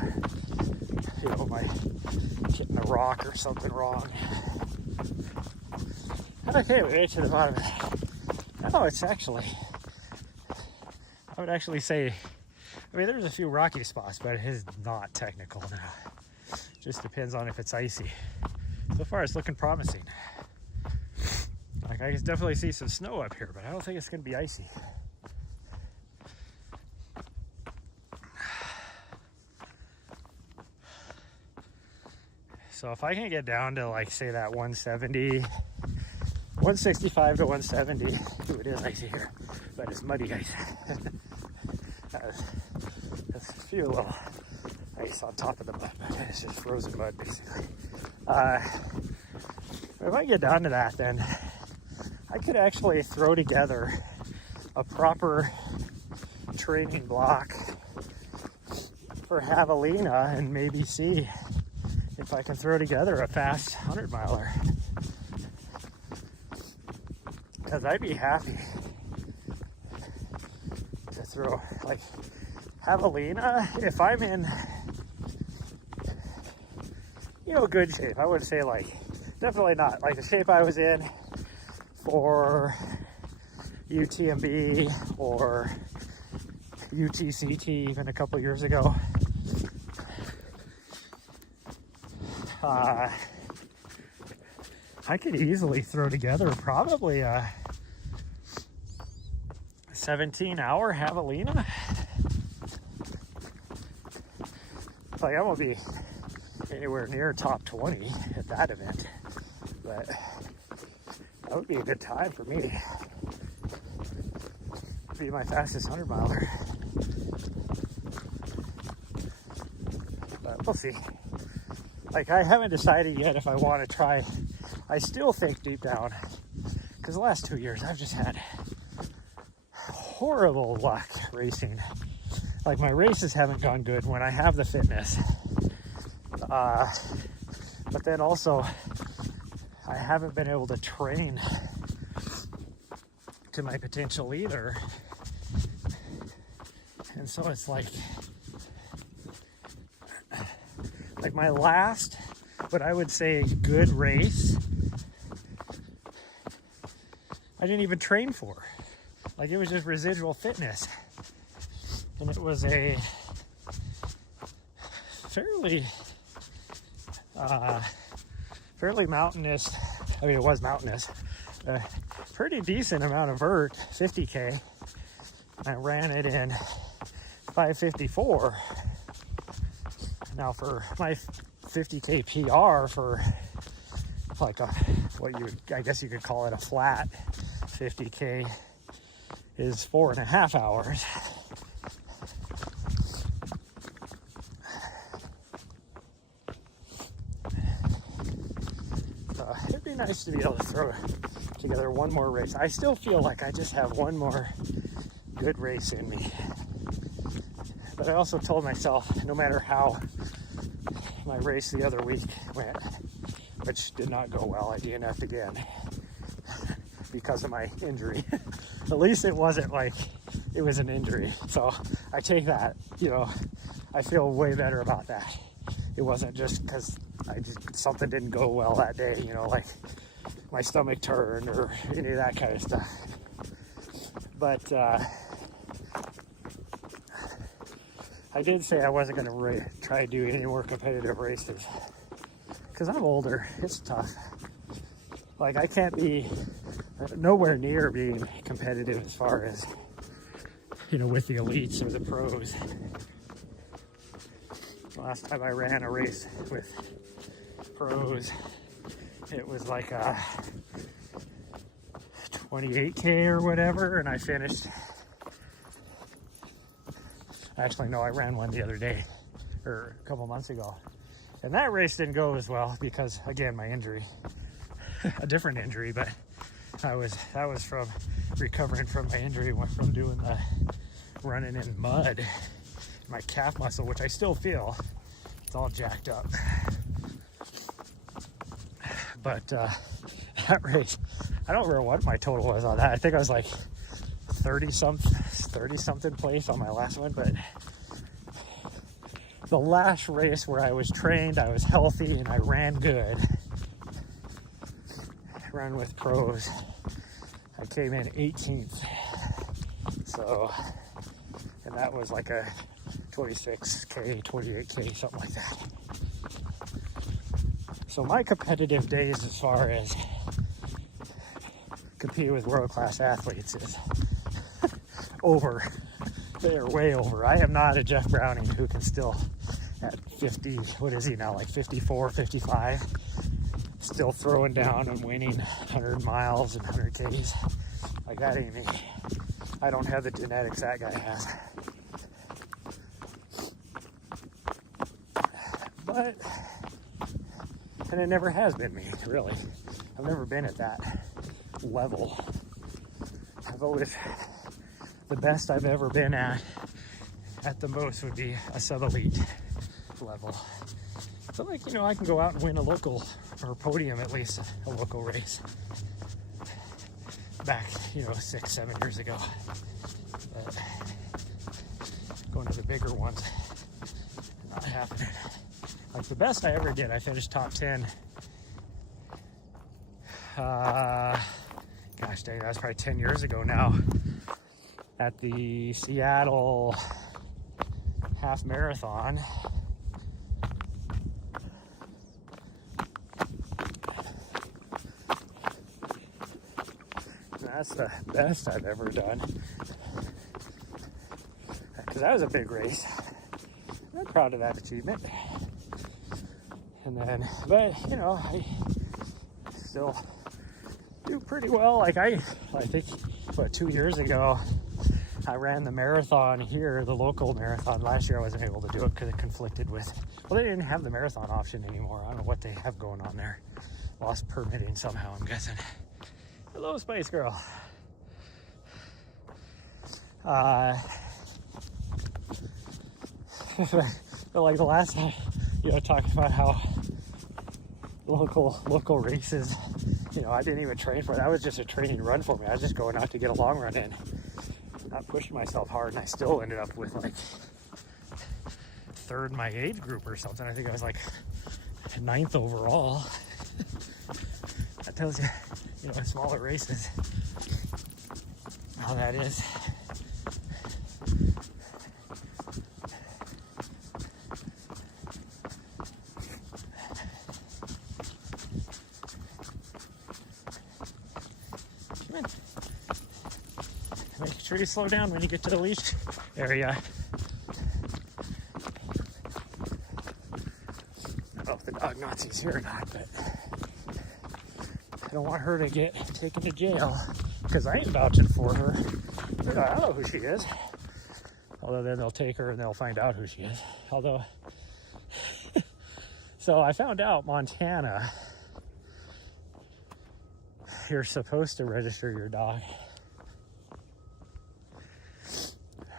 my hitting a rock or something wrong. Okay, we made it to the bottom. No, it's actually, I would actually say, there's a few rocky spots, but it is not technical now. Just depends on if it's icy. So far, it's looking promising. I can definitely see some snow up here, but I don't think it's going to be icy. So if I can get down to, say, that 165 to 170, ooh, it is icy here, but it's muddy ice. There's a few little ice on top of the mud, but it's just frozen mud, basically. If I get down to that, then I could actually throw together a proper training block for javelina and maybe see if I can throw together a fast 100-miler. Because I'd be happy to throw, javelina, if I'm in, good shape. I wouldn't say, definitely not the shape I was in for UTMB or UTCT even a couple years ago. I could easily throw together probably a 17-hour javelina. I won't be anywhere near top 20 at that event, but that would be a good time for me. It'd be my fastest 100-miler. But we'll see. I haven't decided yet if I want to try. I still think deep down, because the last 2 years I've just had horrible luck racing. My races haven't gone good when I have the fitness. But then also, I haven't been able to train to my potential either. And so it's my last, what I would say, good race, I didn't even train for. It was just residual fitness. And it was a fairly mountainous, it was mountainous, pretty decent amount of vert, 50K. I ran it in 5:54. Now for my 50K PR for I guess you could call it a flat 50K, is 4.5 hours. So it'd be nice to be able to throw together one more race. I still feel like I just have one more good race in me. But I also told myself, no matter how my race the other week went, which did not go well, I DNF'd again because of my injury. At least it wasn't like it was an injury. So I take that, I feel way better about that. It wasn't just because something didn't go well that day, like my stomach turned or any of that kind of stuff. But I did say I wasn't going to try to do any more competitive races because I'm older. It's tough. Like, I can't be nowhere near being competitive as far as, with the elites or the pros. Last time I ran a race with pros, it was like a 28K or whatever, and I finished. Actually, no, I ran one the other day, or a couple months ago. And that race didn't go as well because, again, my injury. A different injury, but that was from recovering from my injury from doing the running in mud. My calf muscle, which I still feel, it's all jacked up. But that race, I don't remember what my total was on that. I think I was like 30 something place on my last one, but the last race where I was trained, I was healthy, and I ran good, ran with pros, I came in 18th. So, and that was like a 26K, 28K, something like that. So my competitive days as far as competing with world-class athletes is over. They're way over. I am not a Jeff Browning who can still at 50, what is he now, like 54, 55, still throwing down and winning 100 miles and 100 Ks. Like, that ain't me. I don't have the genetics that guy has. But, and it never has been me, really. I've never been at that level. I've always, the best I've ever been at the most would be a sub-elite level. So, like, I can go out and win a local, or podium at least, a local race. Back, 6-7 years ago. But going to the bigger ones, not happening. Like, the best I ever did, I finished top 10. Gosh dang, that was probably 10 years ago now. At the Seattle half marathon. That's the best I've ever done. Because that was a big race. I'm proud of that achievement. And then, but, I still do pretty well. Like, I think, 2 years ago, I ran the marathon here, the local marathon. Last year I wasn't able to do it because it conflicted with, well, they didn't have the marathon option anymore. I don't know what they have going on there. Lost permitting somehow, I'm guessing. Hello, Spice Girl. But like the last time, talking about how local races, I didn't even train for it. That was just a training run for me. I was just going out to get a long run in, not pushing myself hard, and I still ended up with like third in my age group or something. I think I was like 9th overall. That tells you, smaller races, how that is. Come in. Make sure you slow down when you get to the leash area. I don't know if the dog Nazi's here or not, but I don't want her to get taken to jail, because I ain't vouching for her. I know who she is. Although then they'll take her and they'll find out who she is. Although, so I found out Montana, you're supposed to register your dog.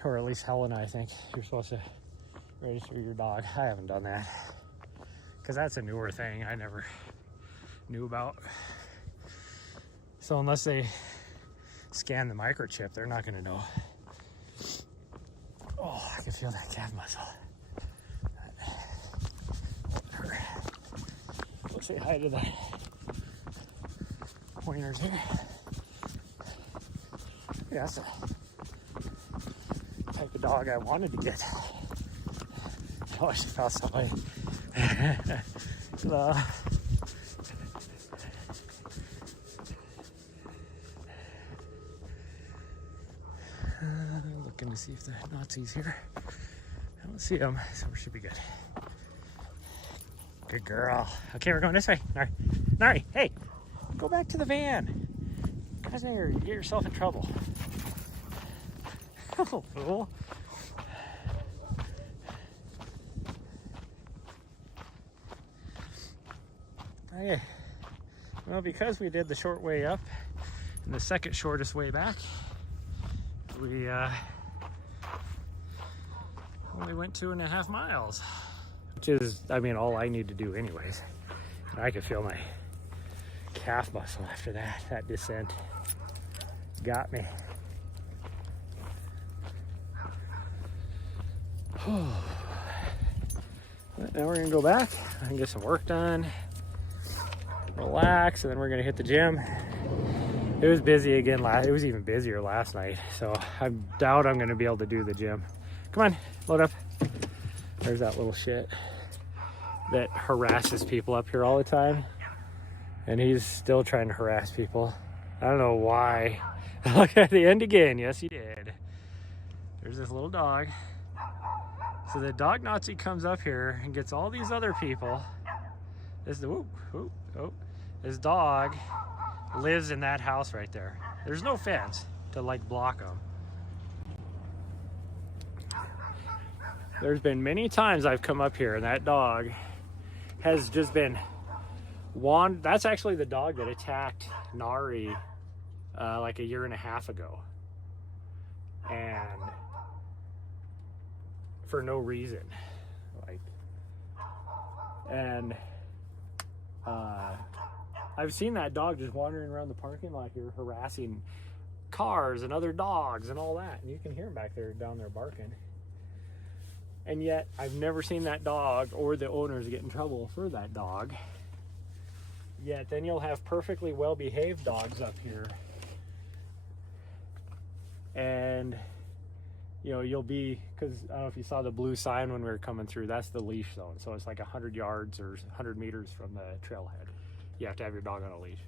Or at least Helen, I think. You're supposed to register your dog. I haven't done that. Because that's a newer thing I never knew about. So unless they scan the microchip, they're not going to know. Oh, I can feel that calf muscle. Go say hi to the pointers here. Yeah, that's the type of dog I wanted to get. Oh, I should found somebody. Looking to see if the Nazi's here. I don't see him, so we should be good. Good girl. Okay, we're going this way. Nahri, Nahri, hey, go back to the van. Guys, you get yourself in trouble. Oh, fool. Okay. Well, because we did the short way up and the second shortest way back, we only went 2.5 miles, which is, I mean, all I need to do anyways. And I could feel my calf muscle after that. That descent got me. Now we're gonna go back and get some work done, relax, and then we're gonna hit the gym. It was busy again it was even busier last night, so I doubt I'm gonna be able to do the gym. Come on, load up. There's that little shit that harasses people up here all the time, and he's still trying to harass people. I don't know why. Look at the end again. Yes, he did. There's this little dog. So the dog Nazi comes up here and gets all these other people. This dog lives in that house right there. There's no fence to like block him. There's been many times I've come up here and that dog has just been that's actually the dog that attacked Nahri like 1.5 years ago. And for no reason. I've seen that dog just wandering around the parking lot here harassing cars and other dogs and all that, and you can hear him back there down there barking. And yet I've never seen that dog or the owners get in trouble for that dog. Yet then you'll have perfectly well behaved dogs up here, and you know, you'll be, because I don't know if you saw the blue sign when we were coming through, that's the leash zone. So it's like 100 yards or 100 meters from the trailhead. You have to have your dog on a leash.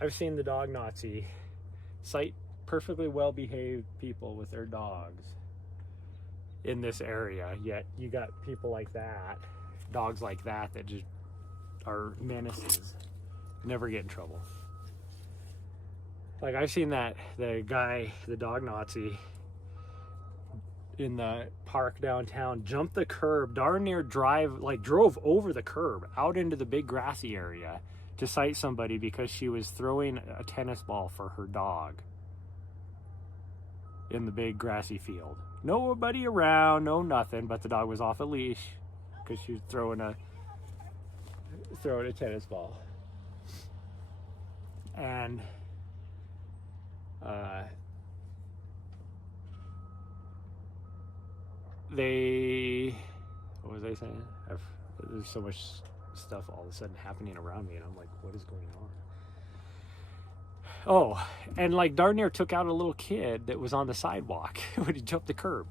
I've seen the dog Nazi sight perfectly well-behaved people with their dogs in this area, yet you got people like that, dogs like that just are menaces, never get in trouble. Like I've seen that the guy, the dog Nazi in the park downtown, jumped the curb, darn near drove over the curb out into the big grassy area to sight somebody because she was throwing a tennis ball for her dog in the big grassy field. Nobody around, no nothing, but the dog was off a leash because she was throwing a tennis ball. And what was I saying? There's so much stuff all of a sudden happening around me, and I'm like, what is going on? Oh, and like darn near took out a little kid that was on the sidewalk when he jumped the curb,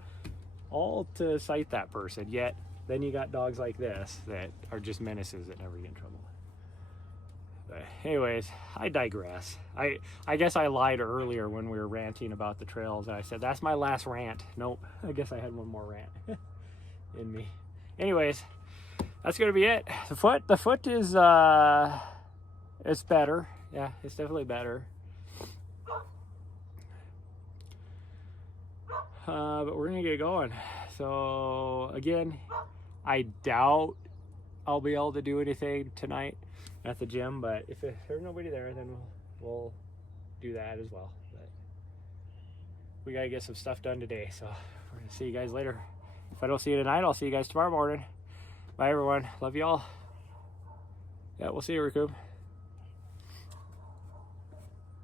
all to sight that person. Yet then you got dogs like this that are just menaces that never get in trouble. But anyways, I digress. I guess I lied earlier when we were ranting about the trails. I said, that's my last rant. Nope, I guess I had one more rant in me. Anyways, that's going to be it. The foot is, it's better. Yeah, it's definitely better. But we're gonna get going. So again, I doubt I'll be able to do anything tonight at the gym, but if there's nobody there, then we'll do that as well. But we gotta get some stuff done today, so we're gonna see you guys later. If I don't see you tonight, I'll see you guys tomorrow morning. Bye everyone, love y'all. Yeah, we'll see you, Recoup.